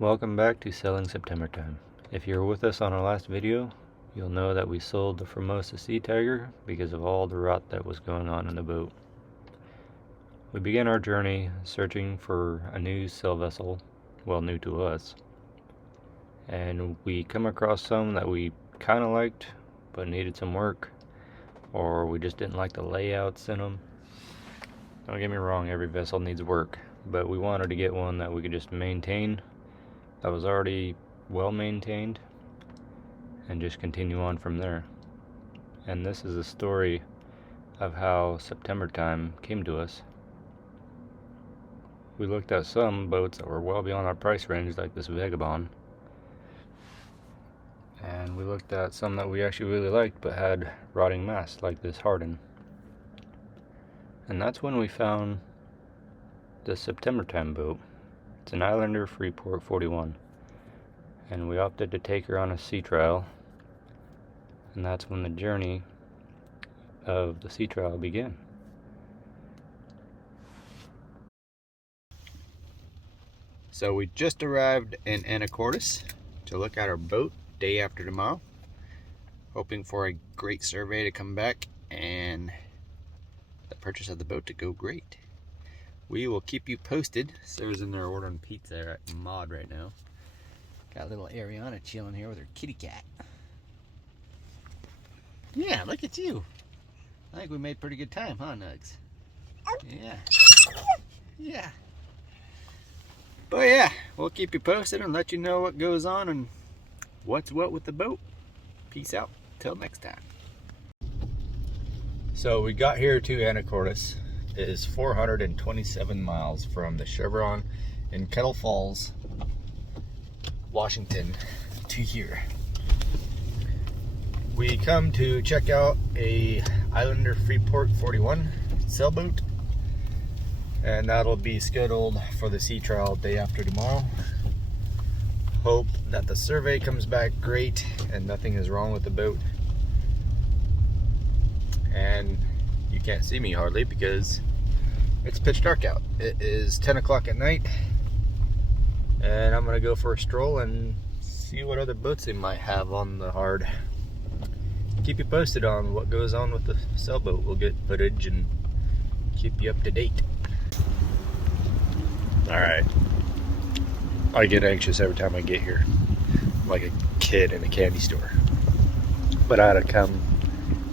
Welcome back to Selling September Time. If you were with us on our last video, you'll know that we sold the Formosa Sea Tiger because of all the rot that was going on in the boat. We began our journey searching for a new sail vessel, well, new to us, and we come across some that we kind of liked but needed some work, or we just didn't like the layouts in them. Don't get me wrong, every vessel needs work, but we wanted to get one that we could just maintain, that was already well maintained, and just continue on from there. And this is a story of how September Time came to us. We looked at some boats that were well beyond our price range, like this Vagabond, and we looked at some that we actually really liked but had rotting masts, like this Harden. And that's when we found the September Time boat. It's an Islander Freeport 41, and we opted to take her on a sea trial, and that's when the journey of the sea trial began. So we just arrived in Anacortes to look at our boat day after tomorrow, hoping for a great survey to come back and the purchase of the boat to go great. We will keep you posted. Sarah's in there ordering pizza at Mod right now. Got little Ariana chilling here with her kitty cat. Yeah, look at you. I think we made pretty good time, huh, Nugs? Yeah. Yeah. But yeah, we'll keep you posted and let you know what goes on and what's what with the boat. Peace out. Till next time. So we got here to Anacortes. It is 427 miles from the Chevron in Kettle Falls, Washington to here. We come to check out a Islander Freeport 41 sailboat, and that'll be scheduled for the sea trial day after tomorrow. Hope that the survey comes back great and nothing is wrong with the boat. And you can't see me hardly because it's pitch dark out. It is 10 o'clock at night, and I'm gonna go for a stroll and see what other boats they might have on the hard. Keep you posted on what goes on with the sailboat. We'll get footage and keep you up to date. Alright, I get anxious every time I get here, like a kid in a candy store. But I had to come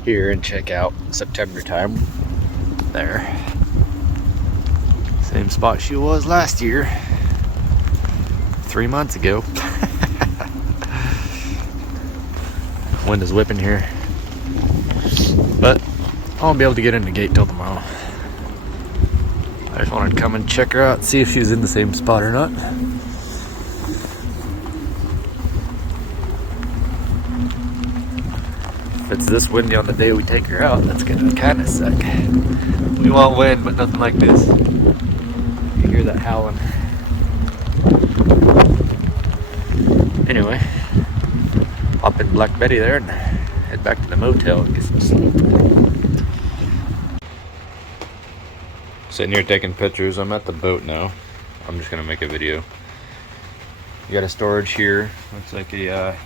here and check out September Time. There. Same spot she was last year, 3 months ago. Wind is whipping here, but I won't be able to get in the gate till tomorrow. I just wanted to come and check her out, see if she was in the same spot or not. If it's this windy on the day we take her out, that's gonna kind of suck. We want wind, but nothing like this. You hear that howling. Anyway, hop in Black Betty there and head back to the motel and get some sleep. Sitting here taking pictures. I'm at the boat now. I'm just gonna make a video. You got a storage here. Looks like a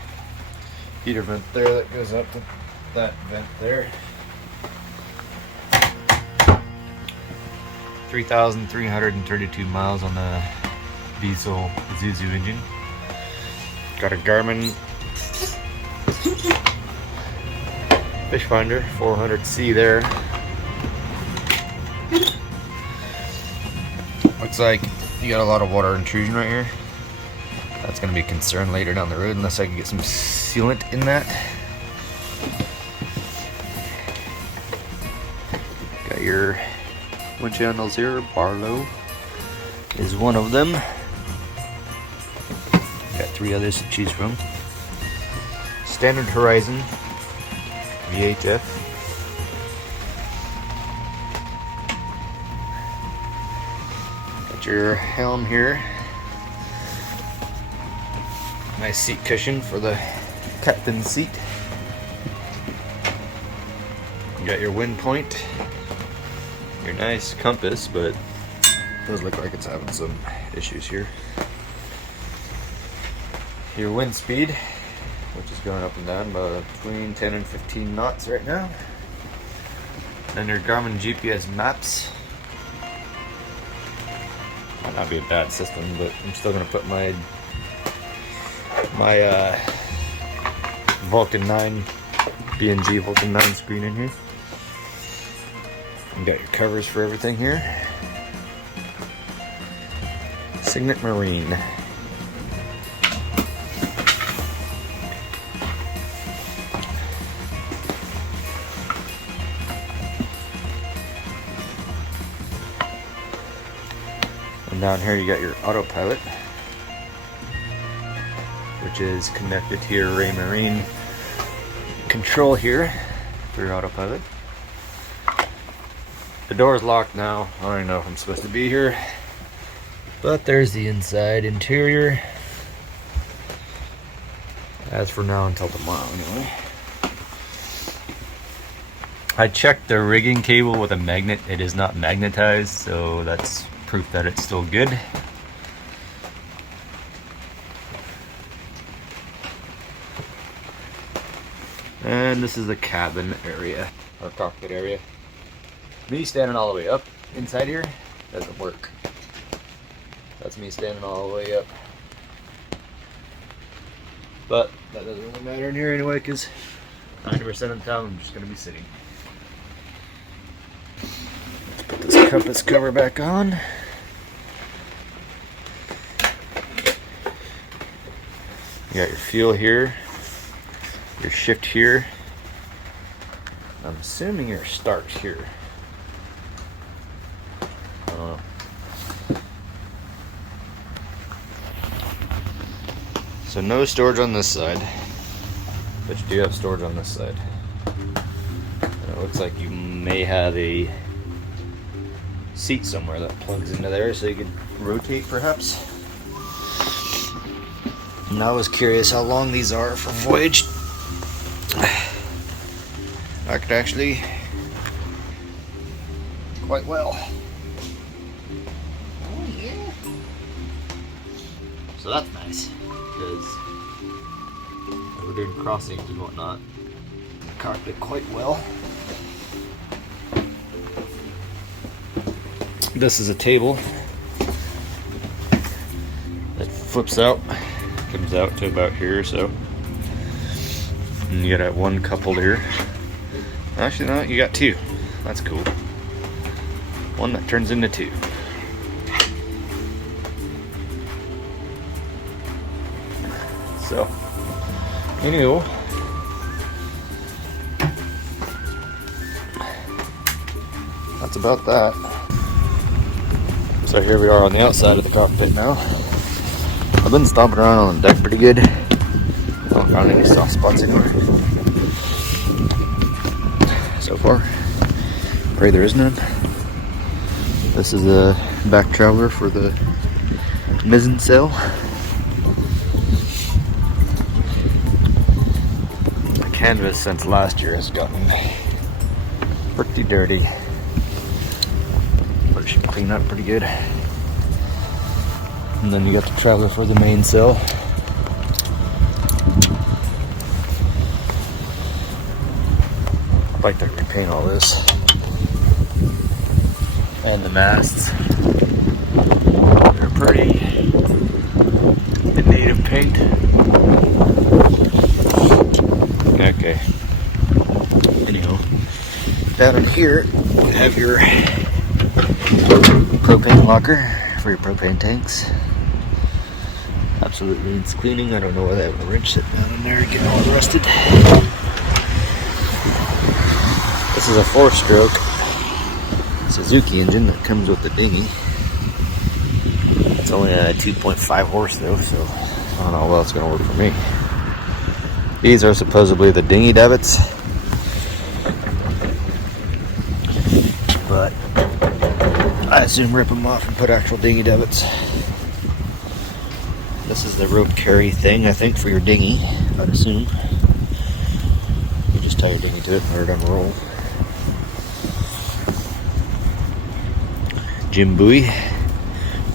heater vent there that goes up to that vent there. 3,332 miles on the diesel Zuzu engine. Got a Garmin fish finder 400C there. Looks like you got a lot of water intrusion right here. That's going to be a concern later down the road unless I can get some sealant in that. Got your winch handles here. Barlow is one of them. Got 3 others to choose from. Standard Horizon VHF. Got your helm here. Nice seat cushion for the captain's seat. You got your wind point. Your nice compass, but it does look like it's having some issues here. your wind speed, which is going up and down by between 10 and 15 knots right now. Then your Garmin GPS maps. Might not be a bad system, but I'm still gonna put my Vulcan 9 B&G Vulcan 9 screen in here. You got your covers for everything here. Signet Marine. And down here you got your autopilot, which is connected to your Ray Marine control here for your autopilot. The door is locked now. I don't even know if I'm supposed to be here, but there's the inside interior. As for now, until tomorrow anyway. I checked the rigging cable with a magnet. It is not magnetized, so that's proof that it's still good. And this is the cabin area, or cockpit area. Me standing all the way up inside here doesn't work. That's me standing all the way up. But that doesn't really matter in here anyway, because 90% of the time I'm just going to be sitting. Let's put this compass cover back on. You got your fuel here, your shift here. I'm assuming your start here. So no storage on this side, but you do have storage on this side. And it looks like you may have a seat somewhere that plugs into there, so you can rotate perhaps. And I was curious how long these are for voyage. I could actually quite well. Oh yeah. So that's nice, because we're doing crossings and whatnot. The cockpit quite well. This is a table that flips out, comes out to about here or so. And you got one coupled here. Actually, no, you got two. That's cool. One that turns into two. So, anywho, that's about that. So here we are on the outside of the cockpit now. I've been stomping around on the deck pretty good. I haven't found any soft spots anywhere so far. Pray there is none. This is a back traveler for the mizzen sail. The canvas since last year has gotten pretty dirty, but it should clean up pretty good. And then you got the traveler for the mainsail. I'd like to repaint all this. And the masts. They're pretty in native paint. Okay. Anyhow, down in here you have your propane locker for your propane tanks. Absolutely needs cleaning. I don't know why they have a wrench sitting down in there getting all rusted. This is a 4-stroke Suzuki engine that comes with the dinghy. It's only a 2.5 horse though, so I don't know how well it's going to work for me. These are supposedly the dinghy davits, but I assume rip them off and put actual dinghy davits. This is the rope carry thing, I think, for your dinghy, I'd assume. You just tie your dinghy to it and let it unroll. Jim buoy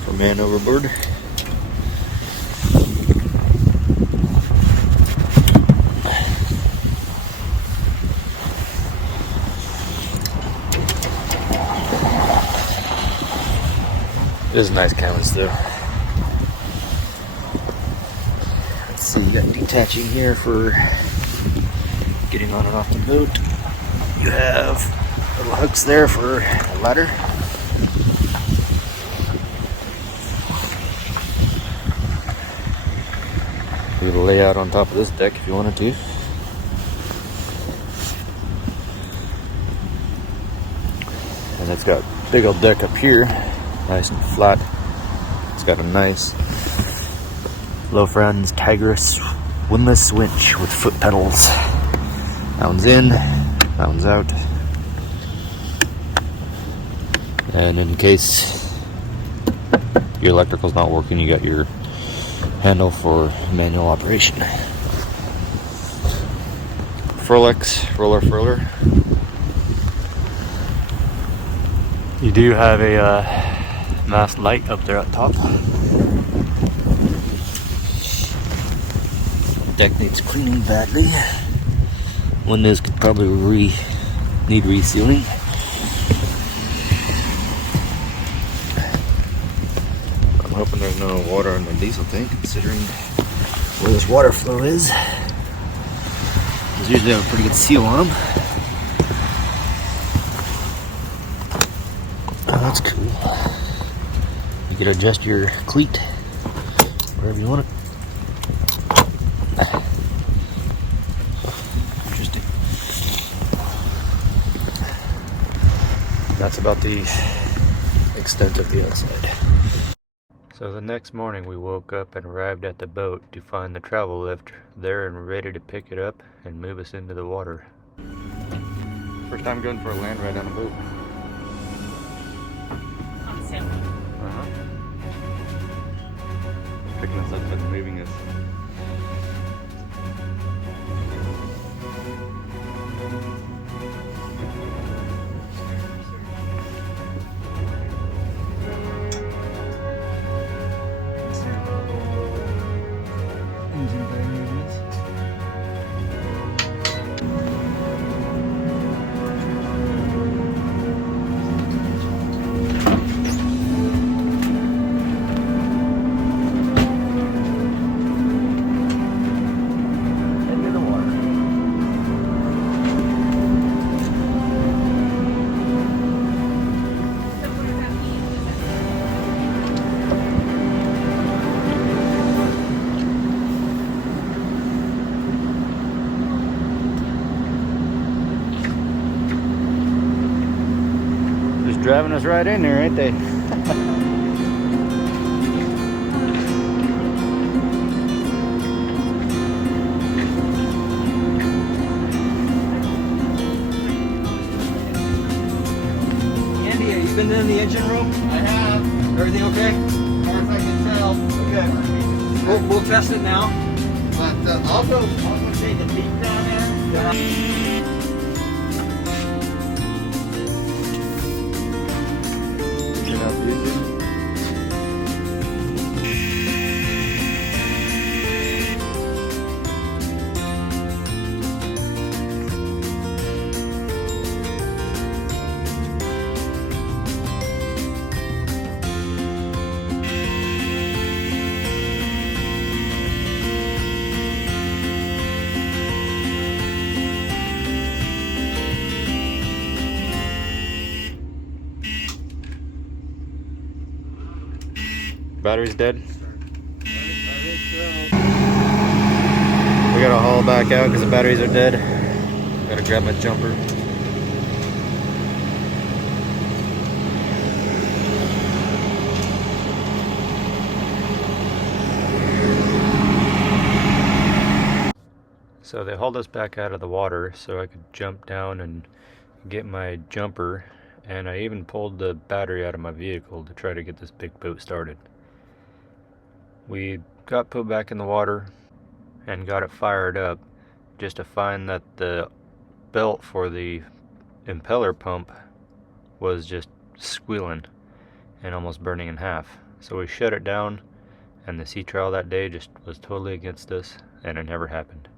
for man overboard. This is nice canvas though. Let's see, you got detaching here for getting on and off the boat. You have little hooks there for a ladder. You can lay out on top of this deck if you wanted to. And it's got a big old deck up here, nice and flat. It's got a nice Low Friends Tigris windlass winch with foot pedals. That one's in, that one's out. And in case your electrical's not working, you got your handle for manual operation. Furlex, roller furler. You do have a mast light up there at top. Deck needs cleaning badly. Windows could probably need resealing. I'm hoping there's no water in the diesel tank, considering where this water flow is. Because usually have a pretty good seal on them. Oh, that's cool. You can adjust your cleat wherever you want it. Interesting. That's about the extent of the outside. So the next morning we woke up and arrived at the boat to find the travel lift there and ready to pick it up and move us into the water. First time going for a land ride on a boat. Uh-huh. Picking us up and moving us. Driving us right in there, ain't they? Andy, have you been in the engine room? I have, Everything okay? as far as I can tell. Okay. We'll test it now. But I'll go take a peek down there. Battery's dead. We gotta haul back out because the batteries are dead. Gotta grab my jumper. So they hauled us back out of the water so I could jump down and get my jumper, and I even pulled the battery out of my vehicle to try to get this big boat started. We got put back in the water and got it fired up, just to find that the belt for the impeller pump was just squealing and almost burning in half. So we shut it down, and the sea trial that day just was totally against us, and it never happened.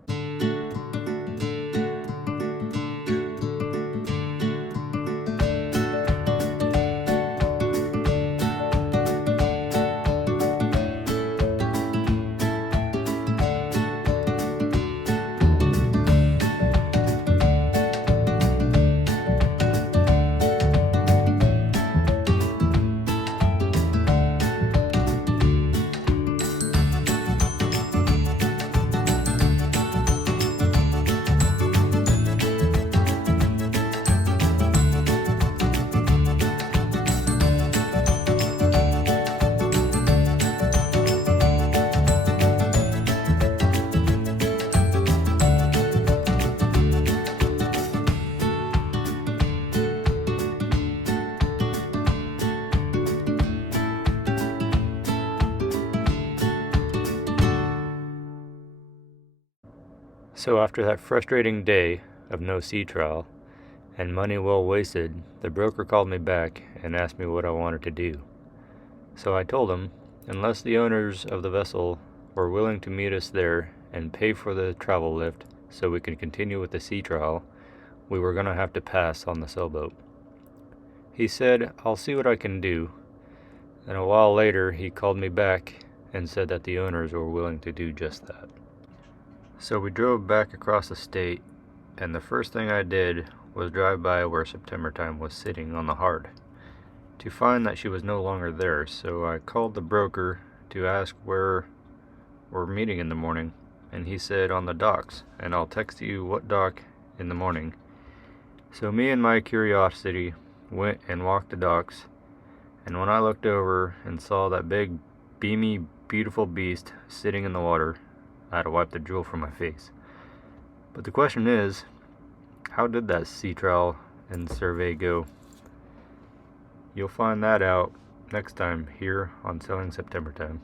So after that frustrating day of no sea trial and money well wasted, the broker called me back and asked me what I wanted to do. So I told him, unless the owners of the vessel were willing to meet us there and pay for the travel lift so we could continue with the sea trial, we were going to have to pass on the sailboat. He said, I'll see what I can do. And a while later, he called me back and said that the owners were willing to do just that. So we drove back across the state, and the first thing I did was drive by where September Time was sitting on the hard, to find that she was no longer there. So I called the broker to ask where we're meeting in the morning, and he said on the docks, and I'll text you what dock in the morning. So me and my curiosity went and walked the docks, and when I looked over and saw that big, beamy, beautiful beast sitting in the water, I had to wipe the drool from my face. But the question is, how did that sea trial and survey go? You'll find that out next time here on Sailing September Time.